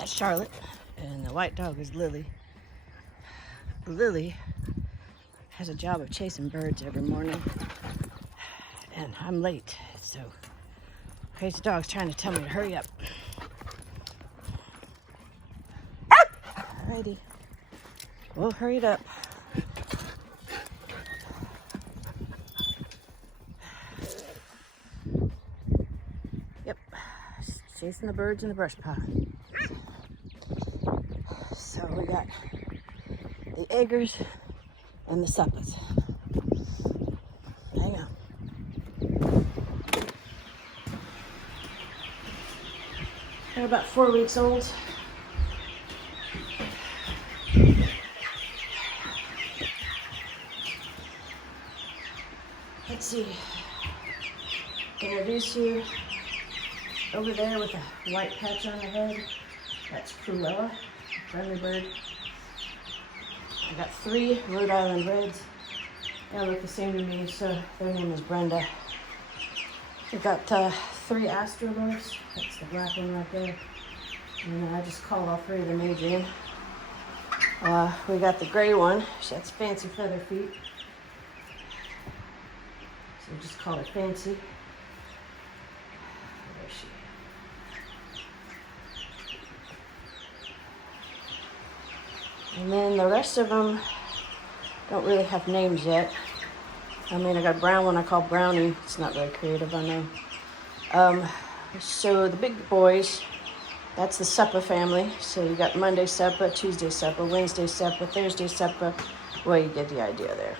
That's Charlotte, and the white dog is Lily. Lily has a job of chasing birds every morning, and I'm late, so crazy dog's trying to tell me to hurry up. Alrighty, we'll hurry it up. Yep, chasing the birds in the brush pile. So we got the eggers and the suppers. Hang on. They're about 4 weeks old. Let's see. Introduce you over there with a white patch on her head. That's Cruella, friendly bird. I got 3 Rhode Island Reds. They all look the same to me, so their name is Brenda. We got 3 Astrolords. That's the black one right there. And I just called all 3 of them Adrian. We got the gray one. That's Fancy Feather Feet. So we just call her Fancy. Where is she? And then the rest of them don't really have names yet. I mean, I got a brown one I call Brownie. It's not very creative, I know. So the big boys, that's the Supper family. So you got Monday Supper, Tuesday Supper, Wednesday Supper, Thursday Supper. Well, you get the idea there.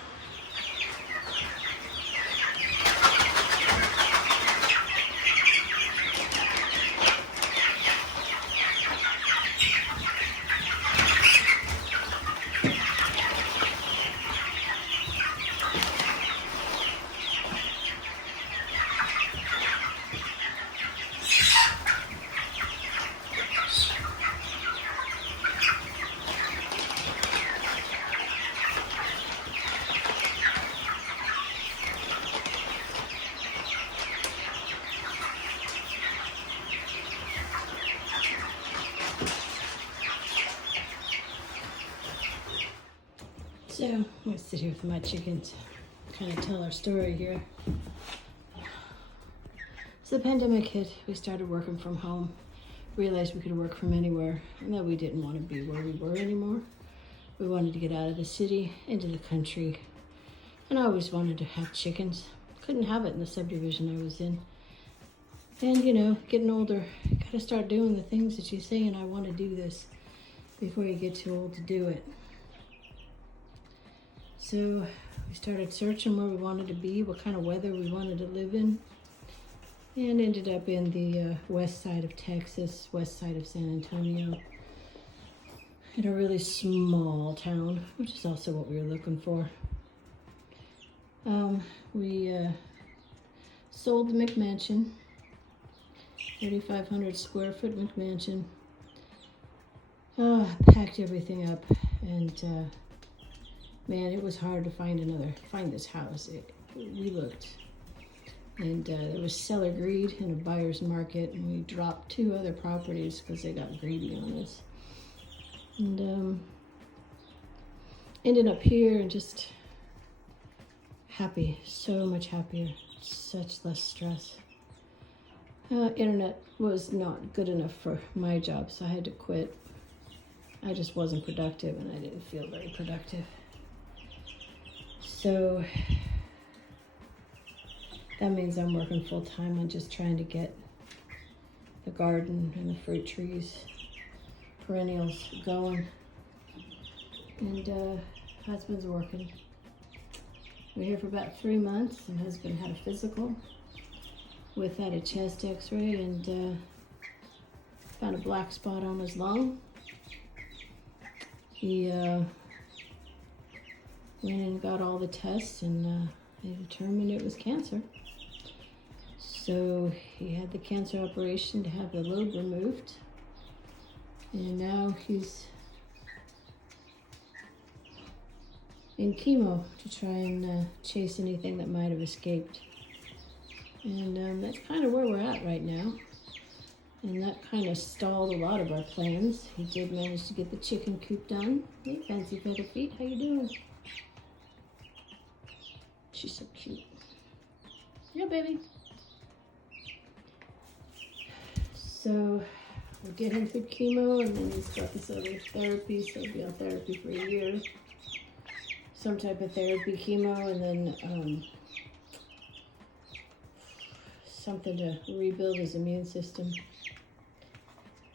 So, I'm going to sit here with my chickens, kind of tell our story here. So the pandemic hit, we started working from home, realized we could work from anywhere, and that we didn't want to be where we were anymore. We wanted to get out of the city, into the country, and I always wanted to have chickens. Couldn't have it in the subdivision I was in. And you know, getting older, you gotta start doing the things that you say, and I want to do this before you get too old to do it. So we started searching where we wanted to be, what kind of weather we wanted to live in, and ended up in the west side of Texas, west side of San Antonio, in a really small town, which is also what we were looking for. We sold the McMansion, 3,500 square foot McMansion. Packed everything up, and man, it was hard to find this house. We looked, and there was seller greed in a buyer's market, and we dropped 2 other properties because they got greedy on us. And ended up here and just happy, so much happier, such less stress. Internet was not good enough for my job, so I had to quit. I just wasn't productive, and I didn't feel very productive. So that means I'm working full time on just trying to get the garden and the fruit trees, perennials going. And husband's working. We're here for about 3 months, and husband had a physical without a chest x-ray, and found a black spot on his lung. He went and got all the tests, and they determined it was cancer. So he had the cancer operation to have the lobe removed, and now he's in chemo to try and chase anything that might have escaped. And that's kind of where we're at right now. And that kind of stalled a lot of our plans. He did manage to get the chicken coop done. Hey, Fancy Feather Feet, how you doing? She's so cute. Yeah, baby. So we'll get him through chemo, and then he's got this other therapy, so he'll be on therapy for a year. Some type of therapy, chemo, and then something to rebuild his immune system.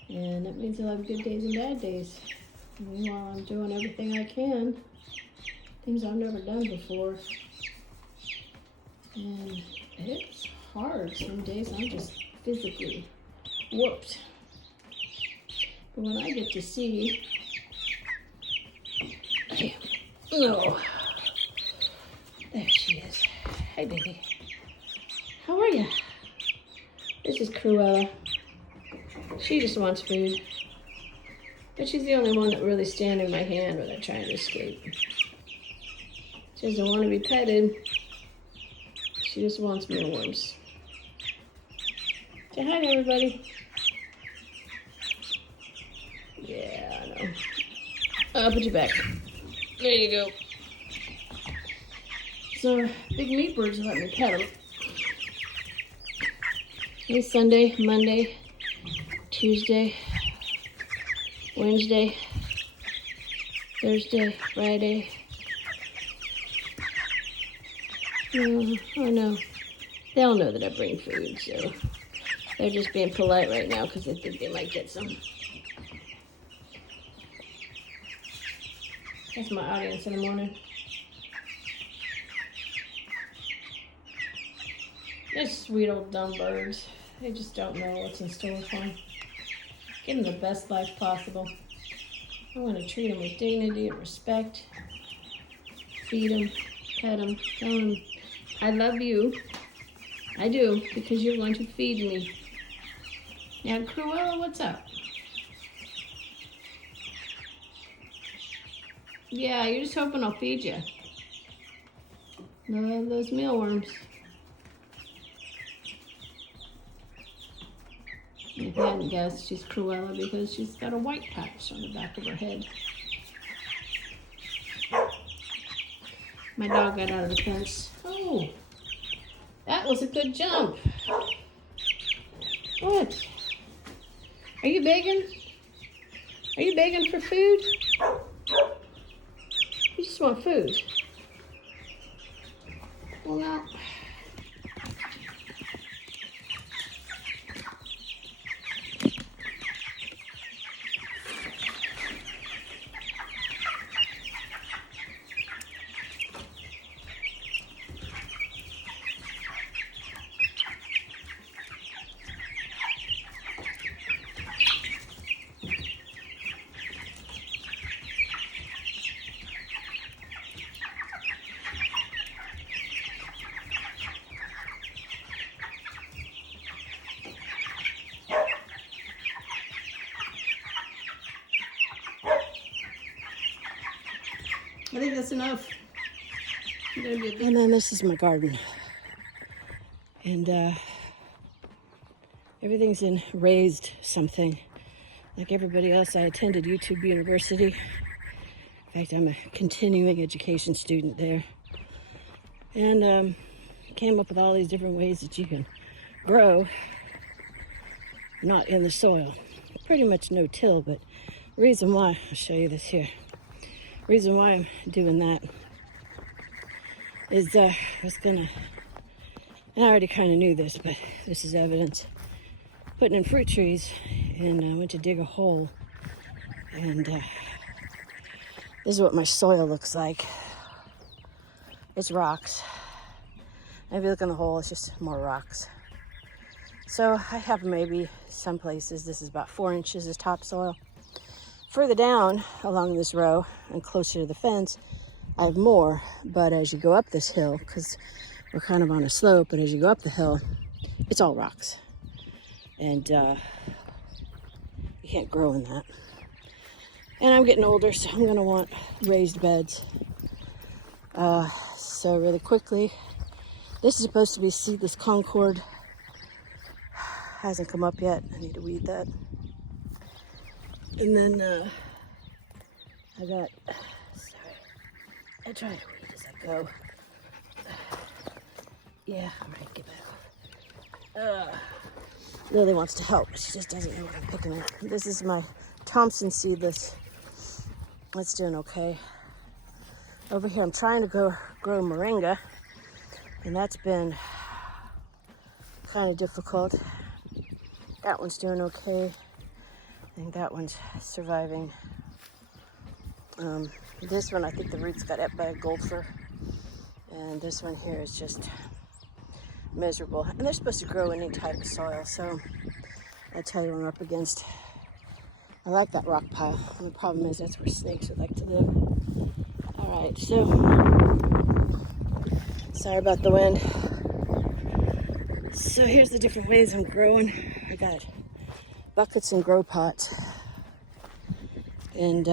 And that means he'll have good days and bad days. Meanwhile, I'm doing everything I can. Things I've never done before. And it's hard. Some days I'm just physically whooped. But when I get to see... Okay. No. There she is. Hey, baby. How are you? This is Cruella. She just wants food. But she's the only one that really stands in my hand without trying to escape. She doesn't want to be petted. She just wants mealworms. Say hi to everybody. Yeah, I know. I'll put you back. There you go. So, big meat birds let me pet them. It's Sunday, Monday, Tuesday, Wednesday, Thursday, Friday. Oh no. They all know that I bring food, so they're just being polite right now because they think they might get some. That's my audience in the morning. They're sweet old dumb birds. They just don't know what's in store for them. Give them the best life possible. I want to treat them with dignity and respect. Feed them, pet them, tell them, I love you. I do, because you're going to feed me. Now, Cruella, what's up? Yeah, you're just hoping I'll feed you. Love those mealworms. If you hadn't guessed, she's Cruella because she's got a white patch on the back of her head. My dog got out of the fence. Oh, that was a good jump. What? Are you begging? Are you begging for food? You just want food. Well, now. I think that's enough. And then this is my garden. And everything's in raised something. Like everybody else, I attended YouTube University. In fact, I'm a continuing education student there. And came up with all these different ways that you can grow not in the soil. Pretty much no-till, but the reason why, I'll show you this here. Reason why I'm doing that is I was gonna, and I already kind of knew this, but this is evidence, putting in fruit trees, and I went to dig a hole, and this is what my soil looks like. It's rocks. And if you look in the hole, it's just more rocks. So I have maybe some places, this is about 4 inches of topsoil. Further down along this row and closer to the fence, I have more, but as you go up this hill, because we're kind of on a slope, but as you go up the hill, it's all rocks. And you can't grow in that. And I'm getting older, so I'm gonna want raised beds. So really quickly, this is supposed to be seedless Concord. hasn't come up yet. I need to weed that. And then I got, sorry, I try to weed as I go. Yeah, all right, get back off. Lily wants to help, but she just doesn't know what I'm picking at. This is my Thompson seedless. It's doing okay. Over here, I'm trying to grow moringa, and that's been kind of difficult. That one's doing okay. I think that one's surviving. This one, I think the roots got ate by a gopher. And this one here is just miserable. And they're supposed to grow in any type of soil, so I'll tell you what I'm up against. I like that rock pile. And the problem is that's where snakes would like to live. All right, so sorry about the wind. So here's the different ways I'm growing. I got buckets and grow pots. And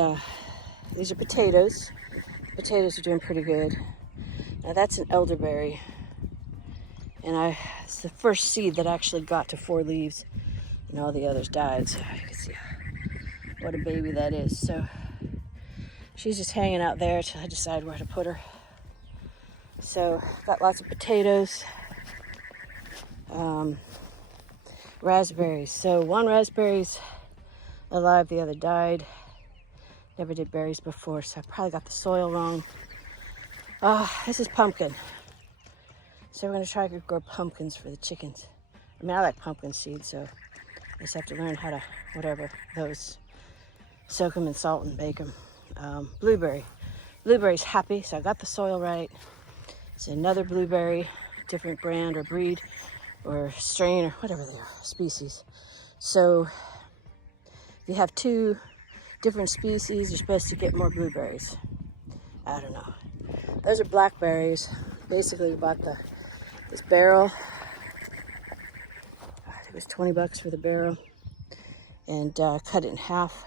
these are potatoes. Potatoes are doing pretty good. Now that's an elderberry. And it's the first seed that actually got to 4 leaves. And all the others died. So you can see what a baby that is. So she's just hanging out there till I decide where to put her. So got lots of potatoes. Raspberries. So one raspberry's alive, the other died. Never did berries before, so I probably got the soil wrong. This is pumpkin. So we're gonna try to grow pumpkins for the chickens. I mean, I like pumpkin seeds, so I just have to learn how to, whatever, those, soak them in salt and bake them. Blueberry. Blueberry's happy, so I got the soil right. It's another blueberry, different brand or breed or strain or whatever they are, species. So if you have 2 different species, you're supposed to get more blueberries. I don't know. Those are blackberries. Basically, we bought this barrel. It was $20 for the barrel, and cut it in half.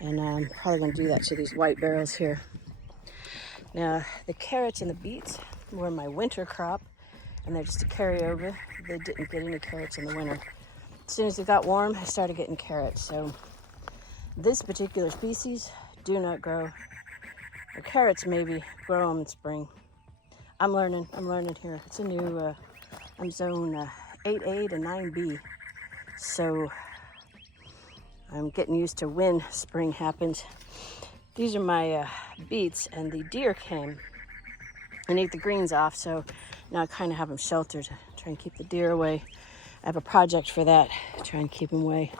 And I'm probably going to do that to these white barrels here. Now, the carrots and the beets were my winter crop, and they're just a carryover. They didn't get any carrots in the winter. As soon as it got warm, I started getting carrots. So this particular species do not grow. Or carrots maybe grow them in spring. I'm learning here. It's a new, I'm zone 8A to 9B. So I'm getting used to when spring happens. These are my beets, and the deer came and ate the greens off. So now I kind of have them sheltered to try and keep the deer away. I have a project for that, try and keep them away.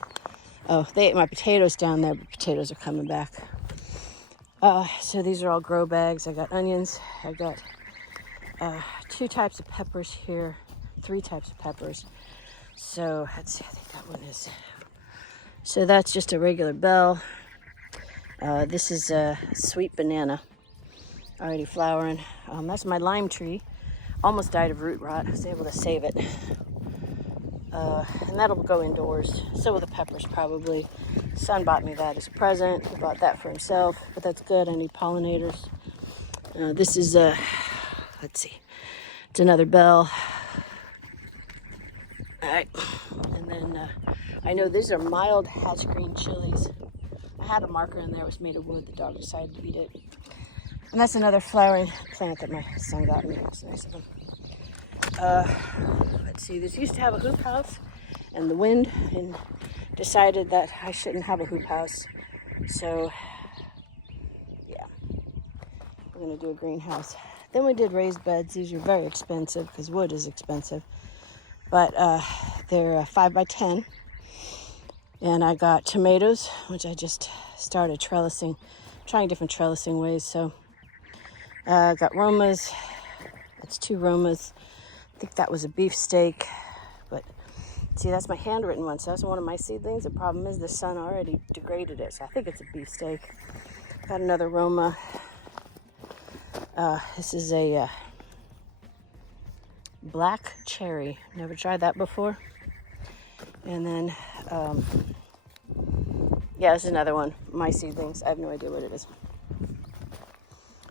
Oh, they ate my potatoes down there, but potatoes are coming back. So these are all grow bags. I got onions. I got 2 types of peppers here, 3 types of peppers. So let's see, I think that one is. So that's just a regular bell. This is a sweet banana, already flowering. That's my lime tree. Almost died of root rot. I was able to save it. And that'll go indoors. So will the peppers probably. Son bought me that as a present. He bought that for himself, but that's good. I need pollinators. This is let's see. It's another bell. All right. And then I know these are mild hatch green chilies. I had a marker in there. It was made of wood. The dog decided to eat it. And that's another flowering plant that my son got me. It's nice of him. Let's see, this used to have a hoop house, and the wind and decided that I shouldn't have a hoop house. So, yeah, we're going to do a greenhouse. Then we did raised beds. These are very expensive because wood is expensive. But they're 5 by 10. And I got tomatoes, which I just started trellising, trying different trellising ways. So I got Romas. That's 2 Romas. I think that was a beefsteak, but see, that's my handwritten one. So that's one of my seedlings. The problem is the sun already degraded it, so I think it's a beefsteak. Got another Roma. This is a black cherry. Never tried that before. And then, yeah, this is another one. My seedlings. I have no idea what it is.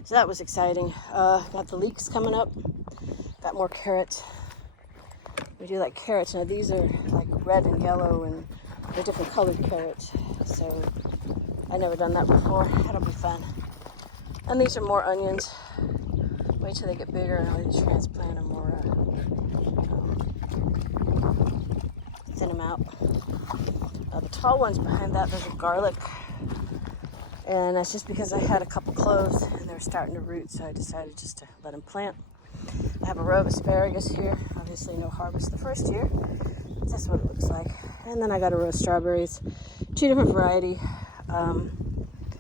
So that was exciting. Got the leeks coming up. Got more carrots. we do like carrots. Now these are like red and yellow and they're different colored carrots. So I've never done that before. That'll be fun. And these are more onions. Wait till they get bigger and I'll transplant them or thin them out. The tall ones behind that, those are garlic. And that's just because I had a couple cloves and they were starting to root, so I decided just to let them plant. I have a row of asparagus here. Obviously no harvest the first year. That's what it looks like. And then I got a row of strawberries. 2 different variety.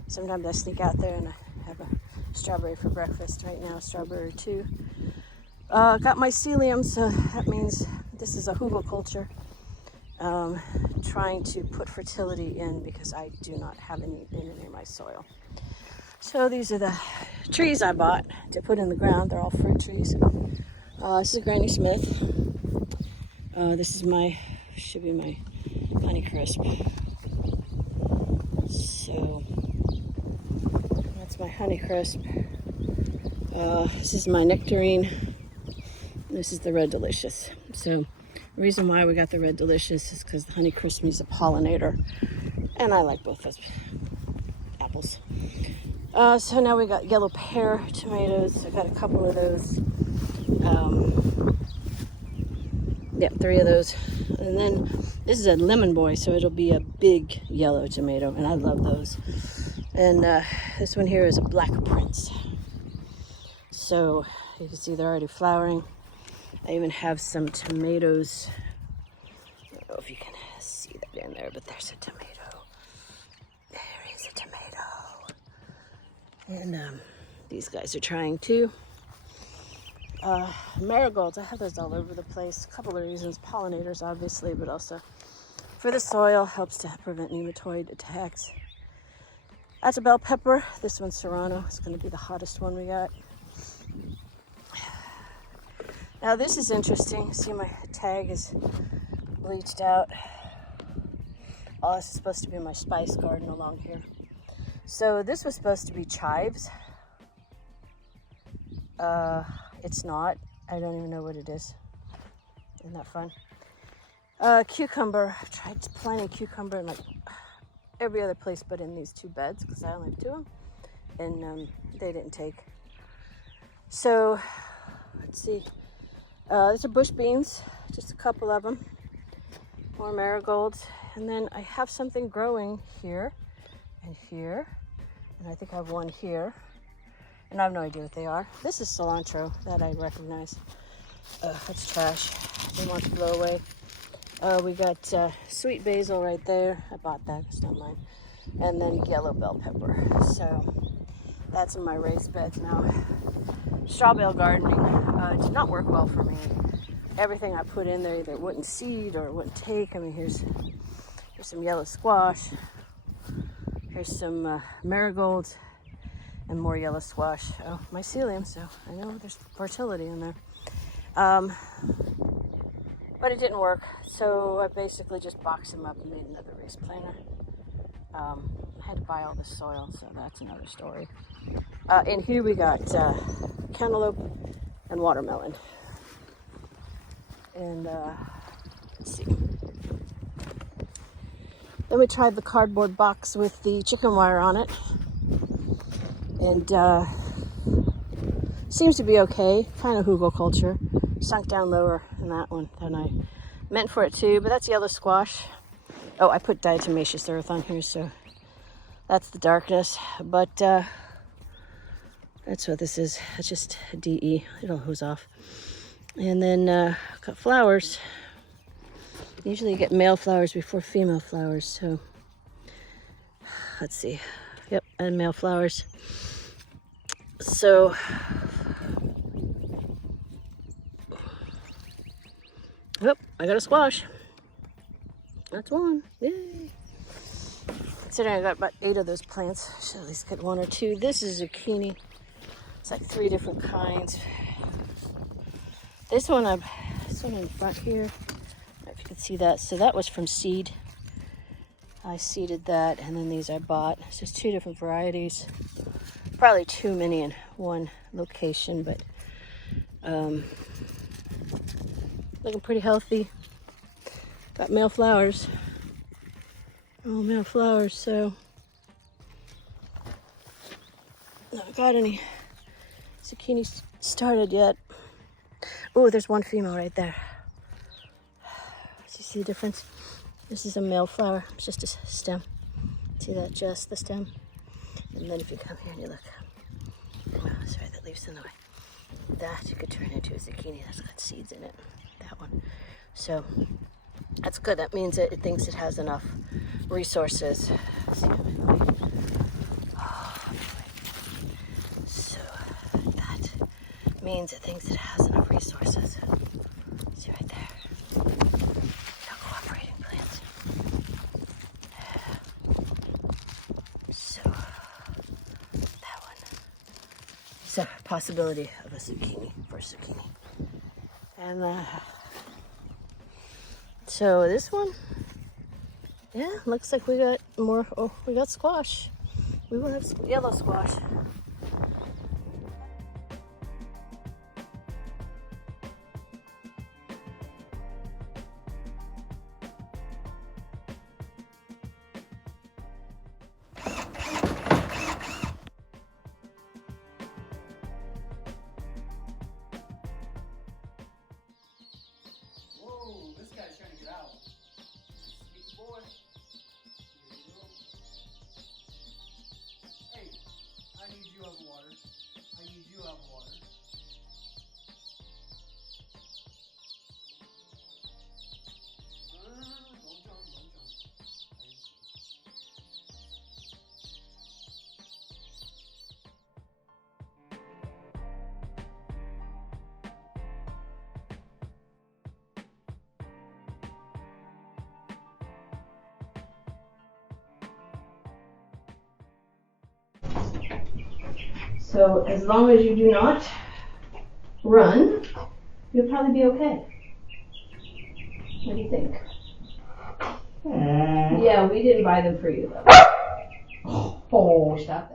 Sometimes I sneak out there and I have a strawberry for breakfast. Right now, strawberry 2. Got mycelium, so that means this is a hugelkultur. Trying to put fertility in because I do not have any in my soil. So these are the trees I bought to put in the ground. They're all fruit trees. This is Granny Smith. This is should be my Honeycrisp. So that's my Honeycrisp. This is my Nectarine. This is the Red Delicious. So the reason why we got the Red Delicious is because the Honeycrisp is a pollinator, and I like both those apples. So now we got yellow pear tomatoes. I got a couple of those. Yeah, 3 of those. And then this is a lemon boy, so it'll be a big yellow tomato, and I love those. And this one here is a black prince. So you can see they're already flowering. I even have some tomatoes. I don't know if you can see that in there, but there's a tomato. There is a tomato. And these guys are trying too. Marigolds, I have those all over the place. A couple of reasons. Pollinators, obviously, but also for the soil, helps to prevent nematode attacks. That's a bell pepper. This one's Serrano. It's going to be the hottest one we got. Now this is interesting. See, my tag is bleached out. Oh, this is supposed to be my spice garden along here. So this was supposed to be chives. It's not. I don't even know what it is. Isn't that fun? Cucumber. I tried planting cucumber in like every other place but in these 2 beds because I only have 2 of them. And they didn't take. So, let's see. These are bush beans, just a couple of them. More marigolds. And then I have something growing here and here. And I think I have one here. And I have no idea what they are. This is cilantro that I recognize. That's trash. I didn't want to blow away. We got sweet basil right there. I bought that. It's not mine. And then yellow bell pepper. So that's in my raised beds now. Straw bale gardening did not work well for me. Everything I put in there either wouldn't seed or wouldn't take. I mean, here's some yellow squash. Here's some marigolds and more yellow squash. Oh, mycelium, so I know there's fertility in there. But it didn't work, so I basically just boxed them up and made another raised planter. I had to buy all this soil, so that's another story. And here we got cantaloupe and watermelon. And let's see. Then we tried the cardboard box with the chicken wire on it. And seems to be okay. Kind of hugelkultur. Sunk down lower in that one than I meant for it to, but that's yellow squash. Oh, I put diatomaceous earth on here, so that's the darkness. But that's what this is. It's just DE. It'll hose off. And then got flowers. Usually you get male flowers before female flowers, so let's see. Yep, and male flowers. So yep, I got a squash. That's one. Yay. Considering I got about 8 of those plants, I should at least get 1 or 2. This is zucchini. It's like 3 different kinds. This one in front here. I don't know if you can see that. So that was from seed. I seeded that, and then these I bought. It's just 2 different varieties. Probably too many in one location, but Looking pretty healthy. Got male flowers. All male flowers, so not got any zucchini started yet. Oh, there's one female right there. Do you see the difference? This is a male flower. It's just a stem. See that? Just the stem. And then if you come here and you look, oh, sorry, that leaves in the way. That could turn into a zucchini. That's got seeds in it. That one. So that's good. That means it thinks it has enough resources. So that means it thinks it has enough resources. See right there. No cooperating plants. So that one is a possibility of a zucchini, first zucchini. And so this one, yeah, looks like we got more. Oh, we got squash. We will have yellow squash. Whoa, this guy's trying to get out. Sneaky boy. Here you go. Hey, I need you out of water. I need you out of water. No, don't jump, don't jump. So as long as you do not run, you'll probably be okay. What do you think? Yeah, we didn't buy them for you though. Oh, stop that.